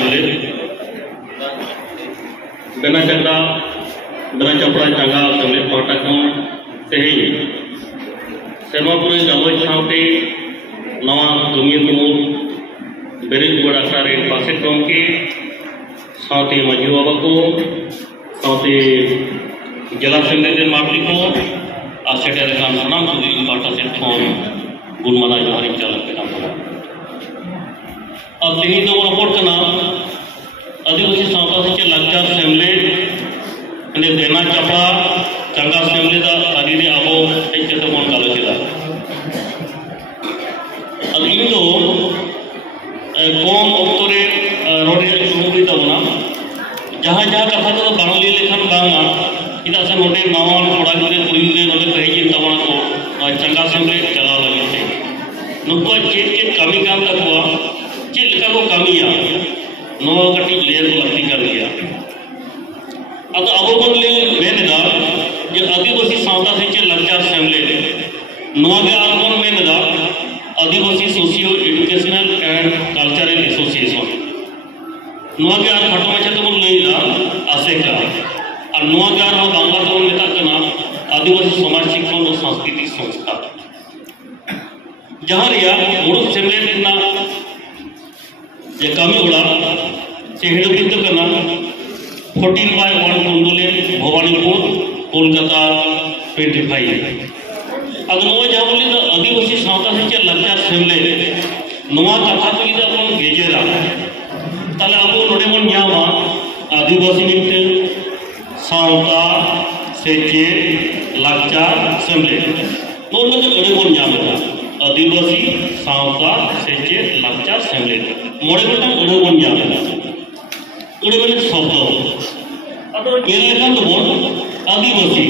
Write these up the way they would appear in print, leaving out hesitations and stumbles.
सेमलेद बेना चंदा बेना चपड़ा चंगा सेमलेद पाटा को तेही सेमापुर गालोच सावते नवा कमिया को बेरेज बोर्ड आसारे पासे गमके सावते माजी बाबा को सावते जिला सेमलेद मामली को आसेटर का नाम सुधी पाटा से थोन गुलमाना जोहारी चालक के नाम अब तेही तो रिपोर्ट करना आदिवासी सावता से लाचार सेमलेद ने देना चपड़ा चंगा सेमलेद आदि ने आबो एक जैसे मन गालो चिदा अब इन तो कौन ऑक्टोरे रोडे सुमुदी तबना जहाँ जहाँ कथा तो बांगली लेखन बांगा इधर से नोटे नावान थोड़ा जोरे कुड़ी जोरे नोटे कहीं चिंता बना को चंगा सेमलेद चला लगे थे नुको चेत के कमी काम तक हुआ चेत लिखा को कमिया नवा कटी लेयर को लगती कर दिया अब अबो बदले मैंने दा जो आदिवासी सावता से चे लाचार सेमलेद नवा के आरबन मैंने the Adivasi socio educational and cultural association नवा के आर फटो में तो नहीं दा आसेका और नवा के आर बांग्ला तो नेता करना आदिवासी समाज शिक्षण और सांस्कृतिक संस्था जहाँ रिया मुरुक सेमलेद ना ये कमी उड़ा से हेडुपित करना 14/1 कुंडले भवानीपुर कोलकाता 25 अगर वो जहाँ बोली तो आदिवासी सावता से लाचार सेमलेद नवा कथा को इधर अपन गेजेरा ताले अब नोडे मन न्यामा आदिवासी मिट्टे सावता से लाचार सेमलेद नोडे तो गड़े मन न्यामेगा आदिवासी सावता से लाचार सेमलेद मोड़े गोटा गड़े मन न्यामेगा गड़े मन शब्द अब ये लेखन तो बोल आदिवासी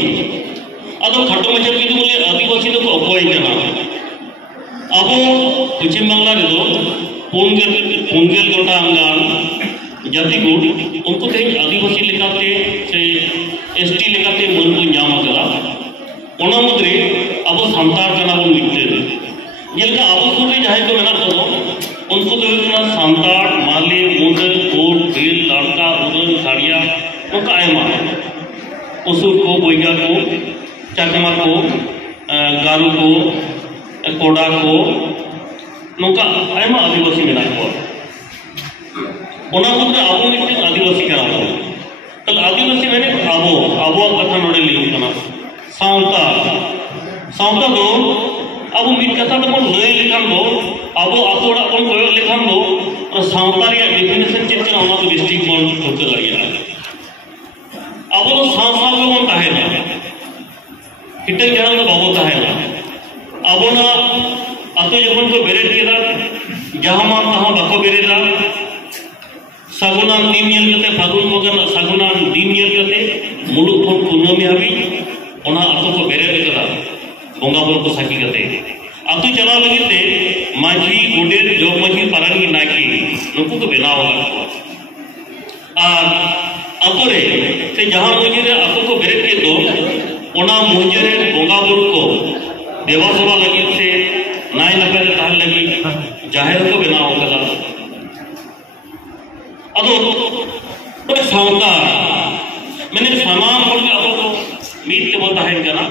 अब खट्टो मचल की तो बोले आदिवासी तो अपोई करना अब पश्चिम बांग्ला रे तो पुंगेल गोटा अंगान जाति गुट उनको कहीं आदिवासी लेकाते से एसटी लेकाते मन को न्याम करा ओना मुद्रे अब संतार करना बन मिलते जेलका अब सुरे जाहे को मेना तो उनको तो इतना संतार माले मुदल कोट बेल लड़का उदन खाड़िया उनका आयमा उसुर को बोइगा को चकमा को गारू को कोडा को नौका आयमा आदिवासी मेना को ओना मुद्रे अब मिलते आदिवासी करा को कल आदिवासी मैंने आबो कथा नोड़े लियो कना सावता सावता दो अब मिट कथा तो मन लय लेखान दो अब आतोड़ा कोन कोय लेखान दो और सावता रे डेफिनेशन चेक करना ओना तो डिस्ट्रिक्ट मन ठोके दाड़िया अब तो साव साव को मन काहे ना किटे जहां तो बाबू काहे ना अब ना आतो जखन को बेरेट केदा जहां मा तहां बाको बेरेदा सागुनान दिन यल कते फागुन बगन सागुनान दिन यल कते मुलुक खन कुनमी हाबी ओना आतो को बेरेट केदा बोंगा बुरु को साकी कते आतो चला लगिते माजी गुडेर जोग माजी पारानी नाकी नुकु को बेनाव आ आतो रे से जहां मुझे रे आतो को बेरेट के दो ओना मुझे रे बोंगा बुरु को देवा सभा लगी से नाय नपर ताल लगी जाहिर को बेनाव कदा अदो तो सावता मैंने समान बोल के आतो को मीत के बोलता है जना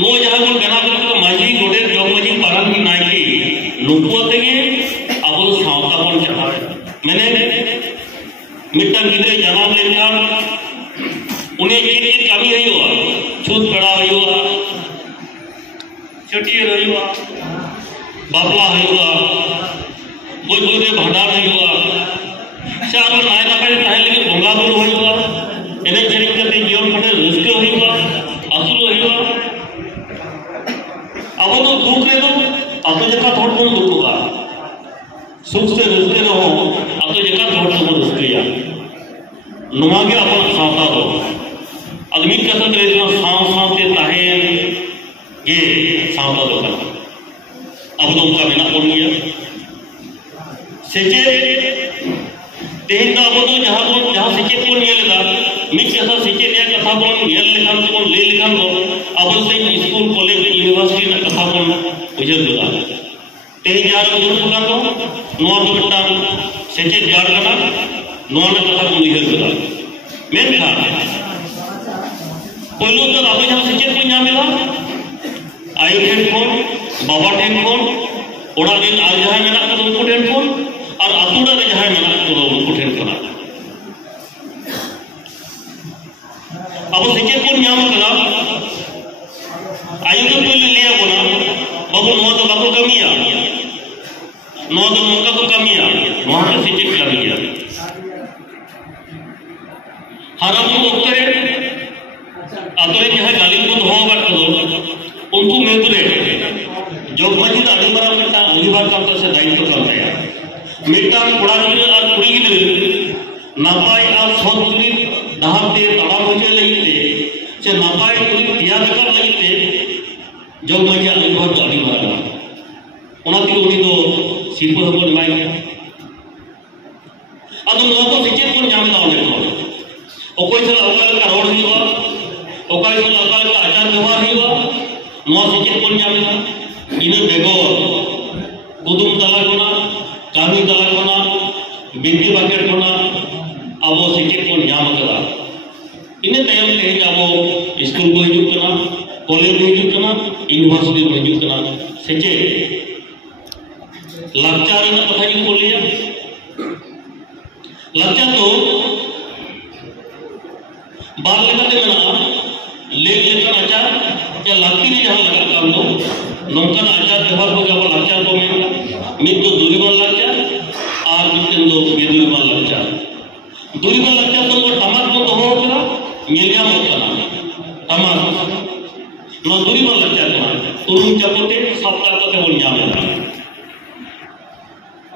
नो जहां को बेना को माजी गोडे जोग माजी पारान की नायकी नुकुआ तेगे अब सावता बन चढ़ावे मैंने मिट्टन गिदरे जनाब लेकर उन्हें ये कमी है हुआ छूत पड़ा हुआ छोटी हुआ बाबला हुआ कोई कोई दे भंडार हुआ चार नाय ना करे ताहे लगे बोंगा बुरु हुआ एने चरिक करते जीवन खटे रस्के हुआ असुल हुआ अब तो दुख रे तो अब जका थोड़ कोन दुख होगा सुख से रस्के न हो अब तो जका थोड़ कोन रस्के या नुमा के अपन सावता दो आदमी कसत रे जो साव से ताहे ये सावता दो कर अब तो उनका बिना कोन गया सेचे तेहन दा अब तो जहां सेचे कोन ये लगा मिक कथा सेचे ने कथा कोन ये लेखान कोन ले लेखान दो अब से स्कूल कॉलेज यूनिवर्सिटी ना कथा कोन बुझे दो तेहन यार को दुख का दो नोआ दो मिट्टान सेचे दियार कना नोआ ना कथा को उइहर कदा मेनखा पहलू तो अब जहाँ सेचे को नामेला आयु ठेन कोन बाबा ठेन कोन ओड़ा दिन आज जहाँ मेना को उनको ठेन कोन और अतुड़ा रे जहाँ मेना को उनको ठेन कोना अब सेचे को नाम कदा आयु तो पहले लिया कोना बाबू नोआ तो बाबू कमिया नोआ तो नोका को कमिया वहाँ पे सेचे कमिया हारा को उत्तरे अतरे जहाँ गालिम को धोआ करते हो उनको मेतरे जो मस्जिद आदिमारा मिट्टा अलीबार का से दायित्व करता है मिट्टा कुड़ा गिरे और कुड़ी गिरे नापाई और सोचुरी दहाते तड़ा मुझे लगते से नापाई कुड़ी पिया दकर लगते जो मस्जिद अलीबार का अलीबारा उन्हें उन्हीं तो सिंपल हो बोल मायने अगर लोगों को सिचुएशन को जाने का होने को ओकोई से अकाल का रोड नहीं हुआ ओकोई से अकाल का आचार व्यवहार नहीं हुआ नौ सिचुएशन को जाने का इन्हें बेगो कुदुम तलाक होना कानूनी तलाक होना बिंदी बकेट होना अब वो सिचुएशन को जाम करा इन्हें तयम कहीं अब वो स्कूल को हिजुक करना कॉलेज को हिजुक करना यूनिवर्सिटी को हिजुक करना सिचे लक्ष्य ना कथा ही बोल लिया लक्ष्य तो बाल लगाते मना ले लेकर आचार क्या लगती नहीं जहाँ लगा काम तो नौकर आचार व्यवहार हो गया वो लक्ष्य तो मेरा मित तो दूरी बन लक्ष्य और मित्र तो बेदूरी बन लक्ष्य दूरी बन लक्ष्य तो वो टमाट को तो हो गया मिलिया मत करना टमाट ना दूरी बन लक्ष्य करना तुम चपोते सब करते बोल जामे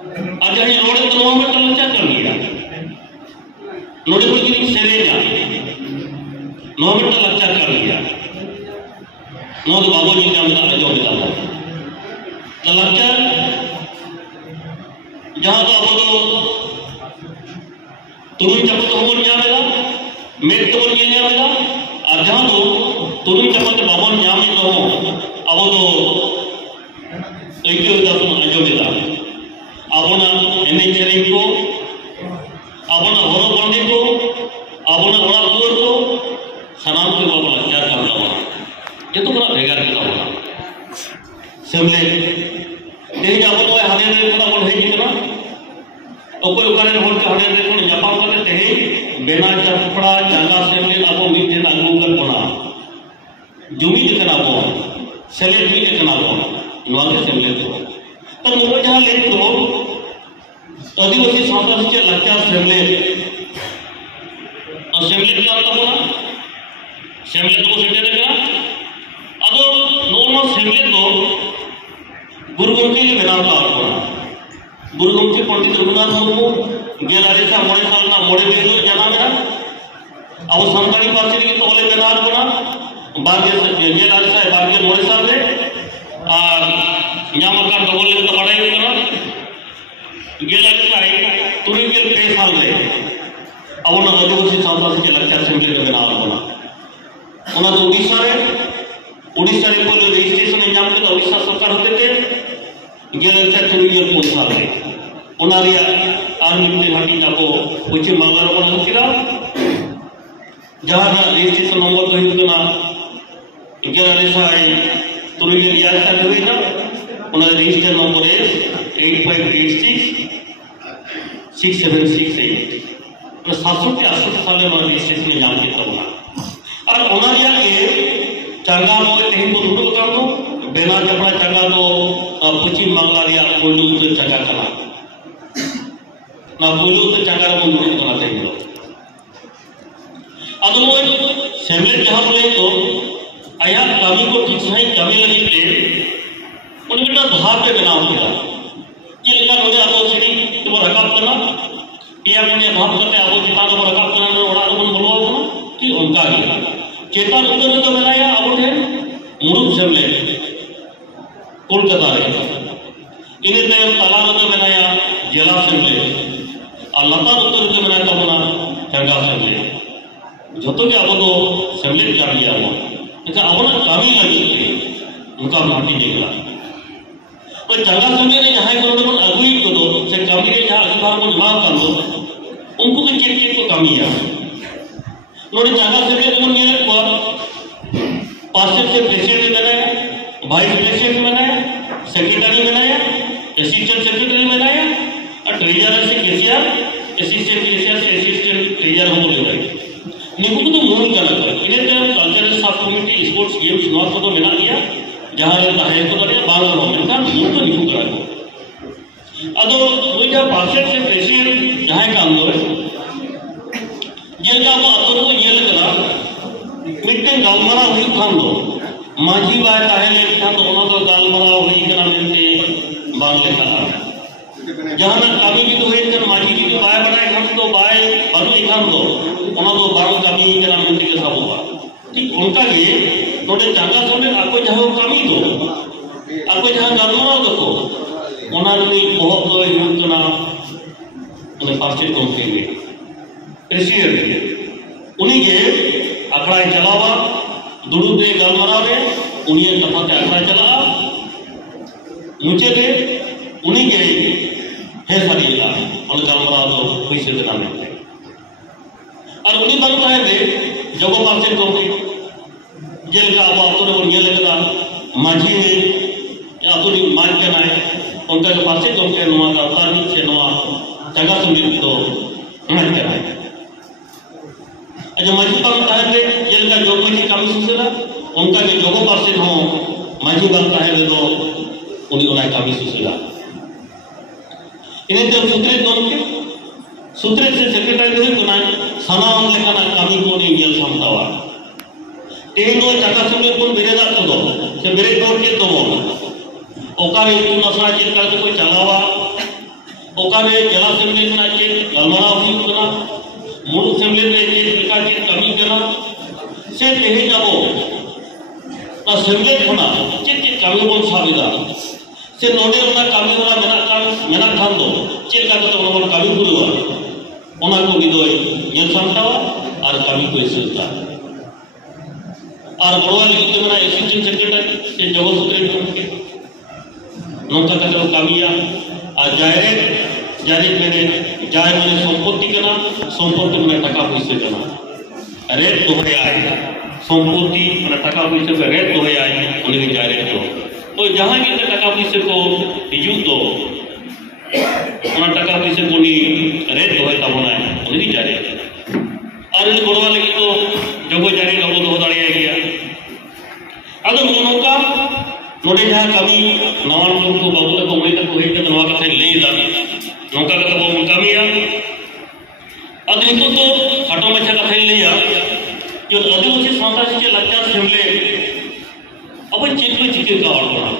आज ये रोड तो वहाँ पे लक्ष्य कर लिया नोड़े को किसी सेरे जा नौ मिनट लक्ष्य कर लिया नौ तो बाबू जी ने हमें जो बताया तो लक्ष्य जहाँ तो अब तो तुरुन चपत हो बोल जामेगा मेट तो बोल जामेगा और जहाँ तो तुरुन चपत बाबू जामे तो हो अब तो एक ही होता तुम जो बताया अपना एने चरिंग को अपना हरो बंदे को अपना बड़ा दुआर को सनाम के बाबा लक्ष्य करता हुआ ये तो बड़ा भेगा करता हुआ सबले नहीं जाओ तो हने ने पता बोल है कितना और कोई उकारे होल के हने ने को जापान करते हैं बेना चपड़ा जागा सबले अब मीठे लागू कर बना जुमी दिखना वो सेले भी दिखना वो नवागे सबले तो पर मुझे जहाँ ले तो आदिवासी समाज से लक्ष्य सेमले क्या होता है सेमले तो सेटे देगा अदो नोनो सेमले तो गुरुगुंके के बिना का होगा गुरुगुंके पंडित रघुनाथ मुर्मू गेलारे सा मोड़े साल ना मोड़े बेदो जाना मेरा अब संतानी पार्टी की तो वाले बिना होना बारगे गेलारे सा बारगे मोड़े साल में यहाँ मकान तो बोले तो बड़ा ही होगा गेलारे सा तुरी के पे साल में अब उन्हें आदिवासी समाज से लक्ष्य सेमले के बिना होना उन्हें तो उड़ीसा रे पहले रजिस्ट्रेशन एग्जाम के उड़ीसा सरकार होते थे गेले से तुरी के साल में उन्हें आर्मी में घाटी ना को पश्चिम बंगाल में होतिरा जहाँ ना रजिस्ट्रेशन नंबर तो हिंदू ना गेले से तुरी के याद का हुई ना उन्हें रजिस्ट्रेशन नंबर है 85866768 तो 768 साल में रजिस्ट्रेशन एग्जाम किया था और उन्हें के चंगा मोए तेहिं को दुडू कर दो बेना चपड़ा चंगा तो पश्चिम बंगाल या कोयलू तो चंगा कना ना कोयलू तो चंगा को दुडू करना चाहिए अदो मोए सेमले जहाँ बोले तो आया कमी को ठीक सही कमी लगी पे उन्हें बेटा धार पे बना होगा कि लेकिन मुझे अब सीढ़ी तो रकाब करना या मुझे भाव करते अब चिता को रकाब करना उड़ा तो बोलो कि उनका ही चेता उत्तर तो बनाया अब उठे मुरुक सेमले कोलकाता रे इन्हें तो तालाब तो बनाया जिला सेमले और लता उत्तर तो बनाया तो बना चंगा सेमले जो तो क्या अब तो सेमले कर लिया हुआ लेकिन अब ना कमी लगी थी उनका माटी निकला तो चंगा सेमले ने जहाँ को अगुई को दो से kan do unku ko cek ko kamiya node jaga se mon nyele ko पार्षद से प्रेसिडेंट बनाया, वाइस प्रेसिडेंट बनाया, सेक्रेटरी बनाया, असिस्टेंट सेक्रेटरी बनाया और ट्रेजरर से केसीआर, असिस्टेंट केसीआर से असिस्टेंट ट्रेजरर हो गए। निकुल तो मूल का लगा। इन्हें तो कल्चरल सब कम्युनिटी स्पोर्ट्स गेम्स नॉर्थ को तो मिला दिया, जहाँ रहता है तो करे बांग्ला में का मूल तो निकुल करा को। अदो वो जब पार्षद से प्रेसिडेंट जहाँ काम दो है, जिनका वो अतुल को ये लगा मिट्टन गालमरा हुई खान दो माझी बाय ताहेले खान दो उन्हों तो गालमरा हुई कना मिलते बांग्ले का जहाँ में कामी की तो हुई कर माझी की तो बाय बनाए खान तो बाय बनु खान दो उन्हों तो बारों कामी कना मिलते के साथ होगा ठीक उनका ये नोटे जांगा सोने आपको जहाँ कामी दो आपको जहाँ गालमरा दो को उन्होंने बहुत तो यूं तो ना उन्हें पार्षद कौन के लिए प्रेसिडेंट उन्हीं के अखड़ा चलावा दुड़ू दे गलमरा दे उन्हीं कथा के अखड़ा चला नीचे दे उन्हीं के है सारी ला और गलमरा तो कोई से देना नहीं और उन्हीं बनता है दे जगो पासे को जेल का अब तो वो ये लगता माझी या तो नहीं मान के ना उनका जो पासे को के नुआ का तानी से नुआ जगह सुनी तो मान के ना अच्छा माझी बनता है जेल का जो कोई कमी सुसेला उनका के जोगो परसेंट हो माझी बनता है तो उन्हीं उन्हें कमी सुसेला इन्हें जब सूत्रे से सेक्रेटरी हुई तो ना सना उनके का ना कमी को नहीं जेल समझावा तेल दो चक्कर सुने कौन बिरेदा तो दो से बिरे दो के तो वो ओकारे तू नशा जेल का कोई चलावा ओकारे जला से ना जेल गलमरा हुई तो ना मूल असेंबली में एक प्रकार की कमी करना से कहे जाबो ना असेंबली होना चित कमी बोल साबिदा से नोडे होना कमी होना मेना खान दो चित का तो उन्होंने कमी बुरुआ उन्हें को निदोई ये संतावा और कमी को इसलता और बड़वा लिखते मेरा असिस्टेंट सेक्रेटरी से जगह सूत्रे के नोका का जो कमिया और जारी मेरे जाए मेरे संपत्ति के ना संपत्ति में टका पैसे करना रेट तो है आए संपत्ति में टका पैसे पे रेट तो है आए उन्हें जा रहे हो तो जहाँ भी टका पैसे को यूज दो उन्हें टका पैसे को नहीं रेट तो है तब होना है उन्हें जा रहे और इन गोड़वा लगी तो जगह जारी लोगों तो होता रहा गया अगर दोनों का नोटे जहाँ कमी नवान लोग को बाबू तक उन्हें तक वही तक नवा का ले जाना नौका का वो मुकामिया अब इनको तो हटो मचा का फैल लिया जो आदिवासी सावता से लच्चा सेमले अब चेक में चिके का और बना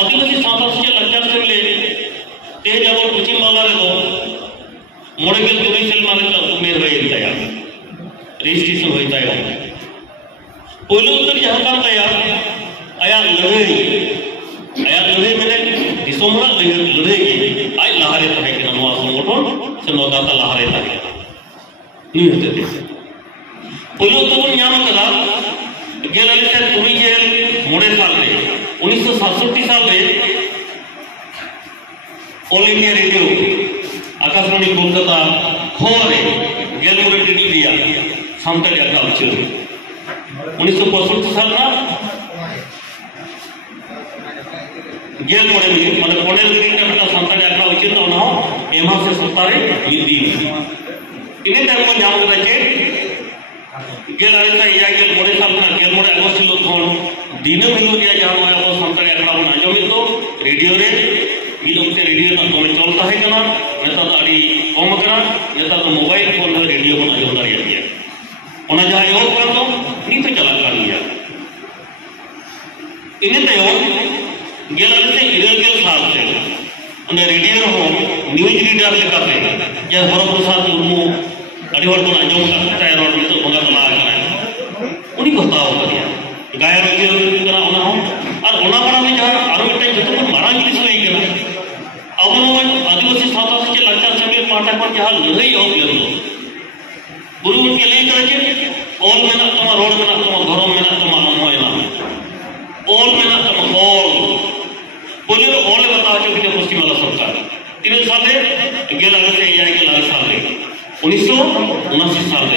आदिवासी सावता से लच्चा सेमले तेज अब पश्चिम बंगाल में तो मोड़े के दुबई सेल माने का उम्मीद है इल्ताया रजिस्ट्रेशन होता है पहले उत्तर यहाँ का था आया लड़े मैंने दिसोमरा लड़े की आई लहारे तहे के नवा संगठन से नौदाता लहारे तहे नहीं होते थे पहले तो वो यहाँ कदा गेल से तुम्ही गेल मोड़े साल में 1967 साल में all India radio Akashvani Kolkata खोरे गेल मोड़े टीवी दिया सामने का उच्चर 1965 साल ना गेल मोड़े में मतलब कोड़े में का संतान आका उचित तो ना एमा से सत्तारे दी इन्हें टाइम में जाम करना के गेल आले का या गेल मोड़े साल ना गेल मोड़े अगस्त लोग कौन दिन में लोग या जाम आया वो संतान आका बना जो में तो रेडियो रे ये लोग के रेडियो ना तो में चलता है क्या नेता तो अड़ी कम करना नेता तो मोबाइल फोन में रेडियो बना जो उतार दिया उन्हें जहाँ योग कर दो नहीं तो चला कर लिया इन्हें तो योग गेल से इधर साल से उन्हें रेडियो हो न्यूज रीडर लेकर थे या हर प्रसाद मुर्मू अड़ीवर को आजम का है और तो बंगा तो लाग है उन्हीं को ताव कर दिया गाय रेडियो करा उन्हें हो और उन्हें बड़ा में जहाँ आरोप टाइम जब तक मारा इंग्लिश नहीं करा अब उन्होंने आदिवासी सावता से लड़का संगे पाटा पर जहाँ लड़ाई हो गया गुरु उनके लिए करके ऑल में ना तमा रोड में ना तमा घरों में ना तमा अमोय ना ऑल में ना तमा ऑल बोले तो ऑल बता चुकी है पश्चिम वाला सरकार तीन साल साल 1979 साल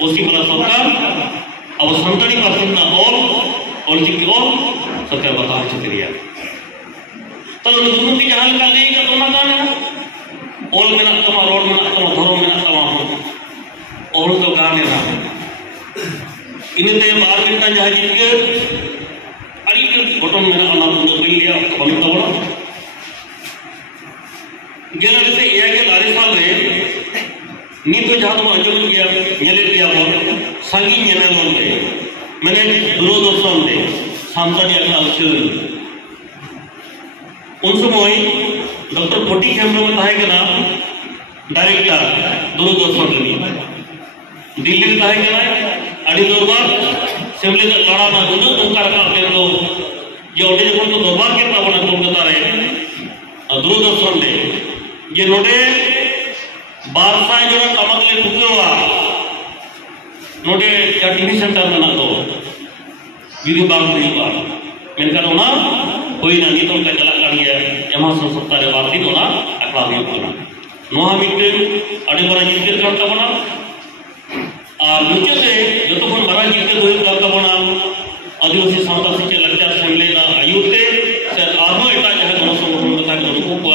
पश्चिम बंगाल सरकार अब सानताली पार्टी ऑलचिकी ऑल सरकार बताओ चुकी तब दुर्नीति जहाँ लेगा तो गान ऑल में रोड में धर्म में ऑल तो गान इनते बार मिनट जहाँ जिनके घटन में लिया बनी तबना गेलसे एयागेल साल नित जहाँ तो अंजम सागी मैंने दूरदर्शन सानताली उन समय डॉक्टर फटी हेम्ब्रम डायरेक्टर दूरदर्शन दिल्ली दरबार सेमले लड़ाना उनका जो दरबार के कोलकाता दूरदर्शन जे नोडे 1200 जन टमाक ले फुकवा नोडे टीवी सेंटर में तो जुदी बाग हुआ मेनकान होना होइना नितों का चला कर गया एमा सप्ताह रे बार दिन होना अकला हुआ नोहा मिटे अड़े बड़ा जिते कर तबना और मुझे से जो तो कोन बड़ा जिते होय कर तबना आदिवासी सावता से लक्ष्य सेमले ना आयुते से आरो एटा जहां कोनो संगठन का उनको को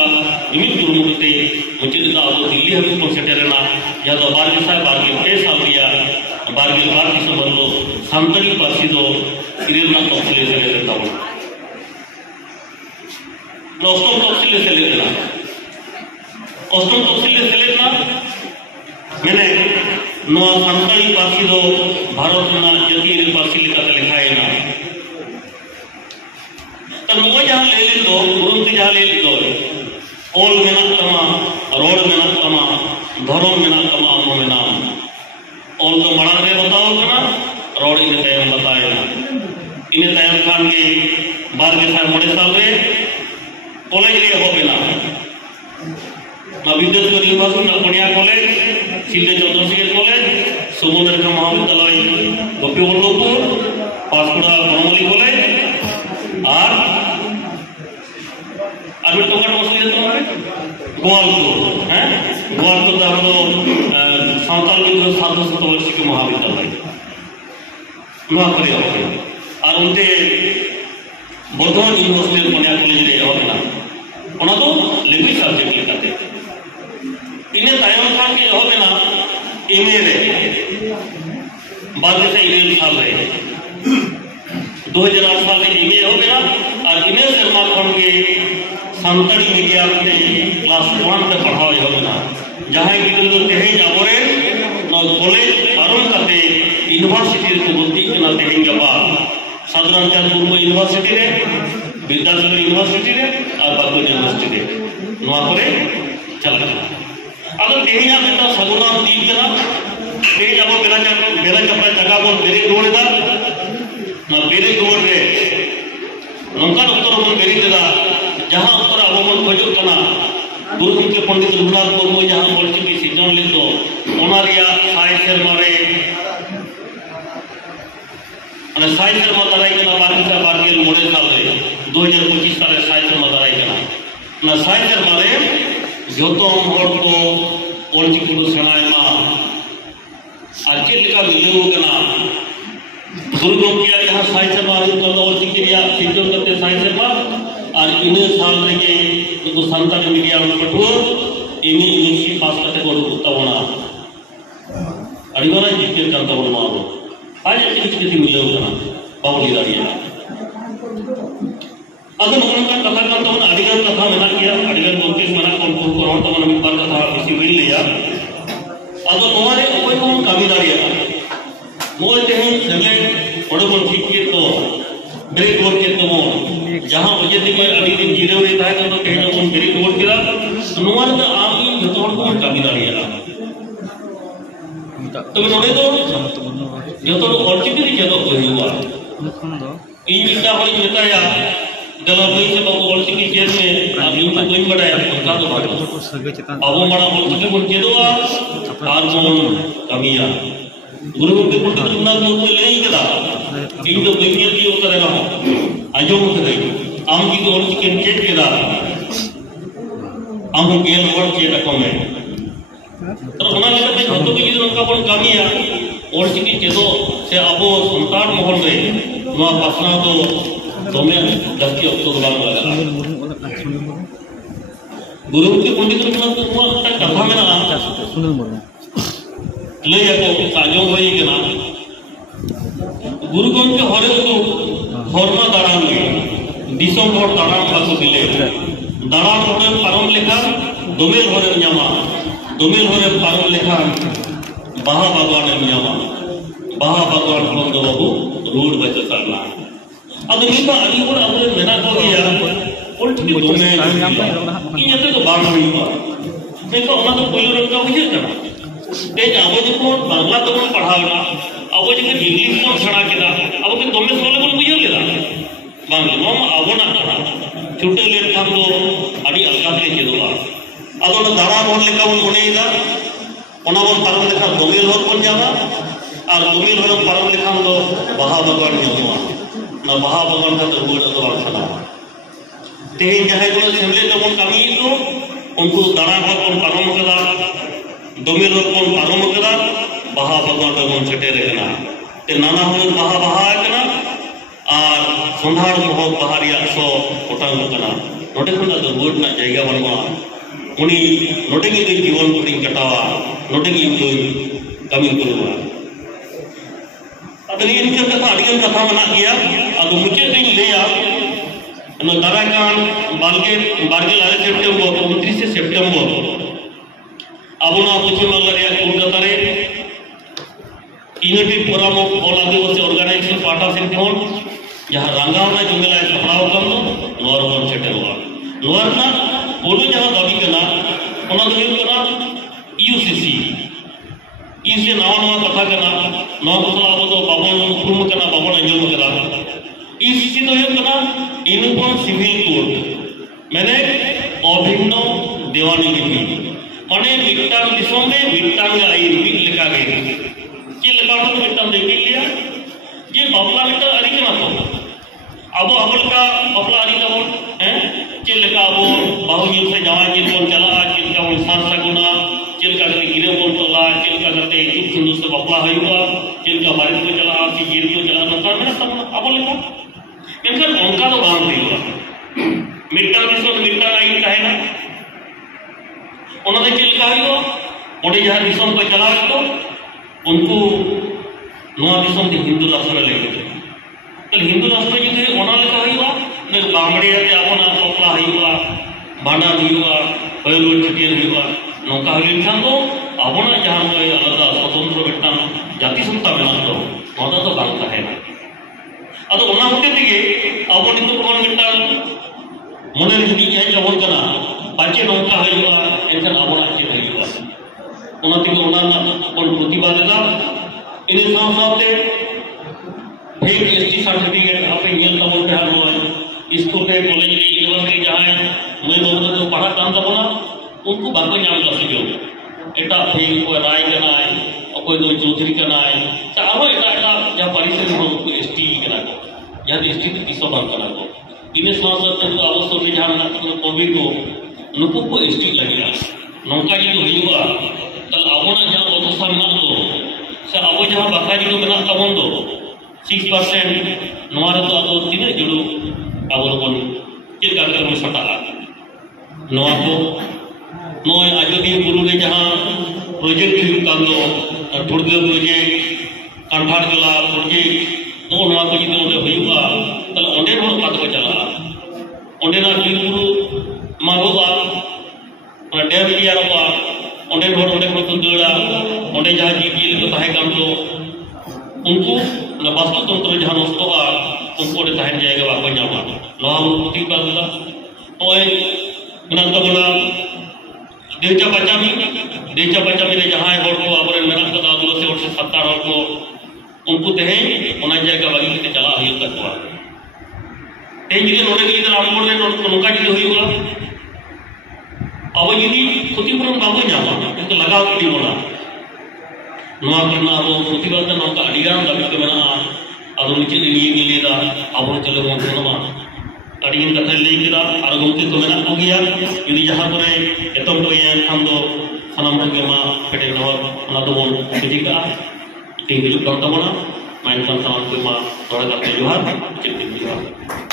निमित दुर्मुते मुझे तो अब दिल्ली हम को सेटरना या तो बार के साल दिया बार दिसंबर लो सानताली पार्टी दो इरेना तफसील से लेता हूं अष्टम तफसील से लेना मैंने नो सानताली पार्टी दो भारत ना जातीय पार्टी लेका लिखाए ना तब वो जहां ले दो गुरुती जहां ले दो ऑल मेना तमा रोड मेना तमा धर्म मेना तमा अमो मेना ऑल तो मड़ा रे बताओ ना रोड इन तयम बताए ना इन तयम खान के बार के साल मोड़े साल रे कॉलेज रे हो बेना ना विद्याधर यूनिवर्सिटी ना पुनिया कॉलेज सिल्ले चंद्रशेखर कॉलेज सुमंद्र महाविद्यालय गोपीवल्लभपुर पासकुड़ा बनमली कॉलेज और टोकाट मसूल गोवालपुर हैं गोवालपुर सावताल साधुशत वार्षिक महाविद्यालय और उनते बर्धमान यूनिवर्सिटी पुनिया कॉलेज रे होना लैंग्वेज सब्जेक्ट लेकाते इन तायम खान के होना एमए रे 2001 साल रे 2008 साल में एमए होना और इन शर्मा खान के सानताली मीडियम में क्लास 1 पे पढ़ाओ होना जहां गिद्रो तेहेज आबोरे कॉलेज पारम करते यूनिवर्सिटी को भर्ती करना तेहेज गबा साधारण मुर्मू यूनिवर्सिटी रे विद्यासागर यूनिवर्सिटी रे और बागो यूनिवर्सिटी रे नोआ करे चला अगर तेहेज बेटा सगुना दीप देना तेहेज अब बेला चपड़ा जगह बोल बेरे रोड दा ना बेरे रोड रे नंका उत्तर बोल बेरी देदा जहां उत्तर अब मन खोजो कना गुरु के पंडित रघुनाथ मुर्मू जहां ऑलचिकी सिजन ले तो ओनारिया साय शर्मा रे अने साय शर्मा दाराई कना बारका बारगेल मोड़े साल रे 2025 साल साय शर्मा दाराई कना ना साय शर्मा रे जोतो होड़ को ऑलचिकी को सेनायमा आज लेका मिलेओ कना गुरु गोकिया जहां साय शर्मा तो ऑलचिकी रिया सिजन करते साय शर्मा और इन साल रे उनको सानताली मीडिया पठुआ एमए यूनिवर्सिटी पास करते को तबना अड़ीवाला जिते कर तबना आज किसी मिले होना बावली दारिया अगर नोनका कथा कर तबना अड़ीगन कथा मना किया अड़ीगन गोकेस मना को रोड तबना मिद बार कथा किसी वेल लिया अगर नोवारे कोई को कामी दारिया मोल तेहन सेले ओडबन ठीक के तो ब्रेक वर्क के तो जहां वजह से मैं अभी दिन जीरो रे था तो कहीं उन ब्रेक वर्क किया नोवार का आप इन जतोड़ को कामी दारिया तो नोडे तो जतोड़ ऑलचिकी रे जतो हुआ इन बिटा होई बताया दला भाई से बाबू ऑलचिकी केस में अभी तो कोई बढ़ाया का तो बात अब बड़ा ऑलचिकी बोल के दो आज मोन कमिया गुरु के पंडित रघुनाथ मुर्मू नहीं करा इन तो विज्ञान की होता रहेगा आजो मुझे आम की तो ऑलचिकी चेक केदा आम गेल हर चेद को में तो जो जुदी नौका बन कमिया ओलचिकी चेदो से अब सानतार महल रे पासना तो दमे जास्ती अक्तो दो बांग लगा गुरु के पंडित रघुनाथ कथा में लैया को साजों हुई के ना गुरु गंगे हरे को हरमा दाराम दिसम हर दाराम बाको दिले दाराम हरे पारम लेखा दोमेल हरे न्यामा दोमेल हरे पारम लेखा बाहा बागवान न्यामा बाहा बागवान हम दो बाबू रोड बचे सरना अब निका अभी और अब मेना को गया ओल्टी दोमे इन्हें तो बांग हुई हुआ देखो उन्हें तो पहले रंगा हुई है ना ते अब जो बांग्ला तो हम पढ़ावना अब जो इंग्लिश को छड़ा के ना अब के दोमे सोले बोल बुझे लेदा बांग नोम अब ना छड़ा छुट्टे ले हम तो अड़ी अलगा के चेदोगा अब उन दारा बोल लेका उन उनेगा उना बोल पारम लेखा दोमेल होर बन जावा और दोमेल होर पारम लेखा हम तो बाहा भगवान न्यामा ना बाहा भगवान का तो रोड तो बांग छड़ा तेज जहाँ को सेमले तो कौन कमी तो उनको दारा को पारम करा दोमेल होर को पारम करा बाहा भगवान का कौन छटे रखना ते नाना हो बाहा बाहा कना और संधार मोह बाहरिया सो उठांग कना नोटे खुना तो रोड ना जायगा बनवा उनी नोटे की जीवन को कटावा नोटे की कमी करूँगा अतनी इनके कथा अड़ियन कथा मना किया अब मुझे दिन ले आप दाराकान बारगेल सेप्टेम्बर 29 सेप्टेम्बर अब पश्चिम बांगला कोलकाता रे unity forum of all Adivasi organisation पाटा से जहाँ रंगावना जुमेला सपड़ाव कम नोरबन सेटेलवा नोरना बोलो जहाँ दाबी करना उन्हें तो करना यूसीसी इसे नवा नवा कथा करना नवा मसला अब तो बाबन उप्रुम करना बाबन अंजम करना यूसीसी तो ये करना यूनिफॉर्म सिविल कोड मैंने अभिन्न देवानी लिखी माने मिट्टान दिसों में मिट्टान का आई मिट लिखा गया ये लिखा तो मिट्टान देख लिया ये बाबला मिट्टा अरी के ना तो अब अबल का बाबला अरी का बोल हैं ये लिखा वो बाहुजील से जवान जिन बोल चला जिन का वो सांस सगुना जिन का करते गिरे बोल चला जिन का करते चुप सुंदर से बाबला हुआ जिन का बारिश को चला आपकी गिर को चला नकार मेरा सब अबल लिखा इनका उनका तो बाहर नहीं हुआ मिट्टा दिसों मिट्टा आई का है ना उन्होंने चल का हुआ उन्हें जहाँ दिसों को चला तो उनको नवा दिसों के हिंदू राष्ट्र लेके तो हिंदू राष्ट्र जी के ओना लिखा हुआ ने बामड़े आते अपना पपला हुआ भांडा हुआ पहलू छटियल हुआ नौका हुआ तो अपना जहाँ को अलग स्वतंत्र बेटा जाति संस्था बना तो नौता तो बांगता है ना अब ओना होते थे अब नितो कौन बेटा मने जुदी है जवन कना पाचे नौका हुआ एनकन अपना चेक हुआ ओना तिगे ओना कोन प्रतिवाद दा इन साथ फेक एसटी सर्टिफिकेट आपे नियल तमन पे हाल स्कूल पे कॉलेज में यूनिवर्सिटी जहाँ मैं लोगों को पढ़ा काम तबना उनको बाको नाम लसी जो एटा फेक कोई राय करना है और कोई दो चौधरी करना है चाहो एटा एटा या परिसर में उनको एसटी करना को या एसटी की किसो बात करना को इन साथ तो अवसर में जहाँ ना कोविड को नुको को एसटी लगेगा नौका जी तो हुआ तल आवना जहाँ अवस्था में ना तो से अब जहाँ बाका जी को बना तबन दो 6% नवारे तो अब तीन जुड़ो अब लोगों चल कर में सटा नवा को नोय आजोदी बुरु ने जहाँ प्रोजेक्ट काम दो ठुड़गे प्रोजेक्ट कंठार जला प्रोजेक्ट तो नवा को जितने उन्हें हुआ तल ओंडे रोड पात को चला ओंडे ना बिल बुरु मागोगा और डेव लिया रहा ओंडे रोड ओंडे को तुंदड़ा ओंडे जहाँ जी को ताहे काम दो उनको बास्तव तंत्र जहाँ नष्ट उनको तहन जाएगा बाको नामा नवा प्रतिपादना ओए मेना बना देवचा पचामी रे जहाँ हर को अब मेना कदा 2 से 70 हर को उनको तहन ओना जाएगा बागी के चला हुई तक तेज जी नोड़े के रामपुर में नौका जी हुआ अब जी क्षतिपूरण बाको नामा इनको लगाव की बोला नवा करना अब प्रतिपादना नौका अड़िगान दाबी के मेना अब नीचे लिए अब चलो अड़ीन कथा लई किदा और गमके को मेना को गया यदि जहां करे एतम को ये हम तो सनम के मा पेटे न ना तो बोल फिजिका ती हिजुक करता बना माइन सन सनम को मा थोड़ा करते जोहार चिंतित जोहार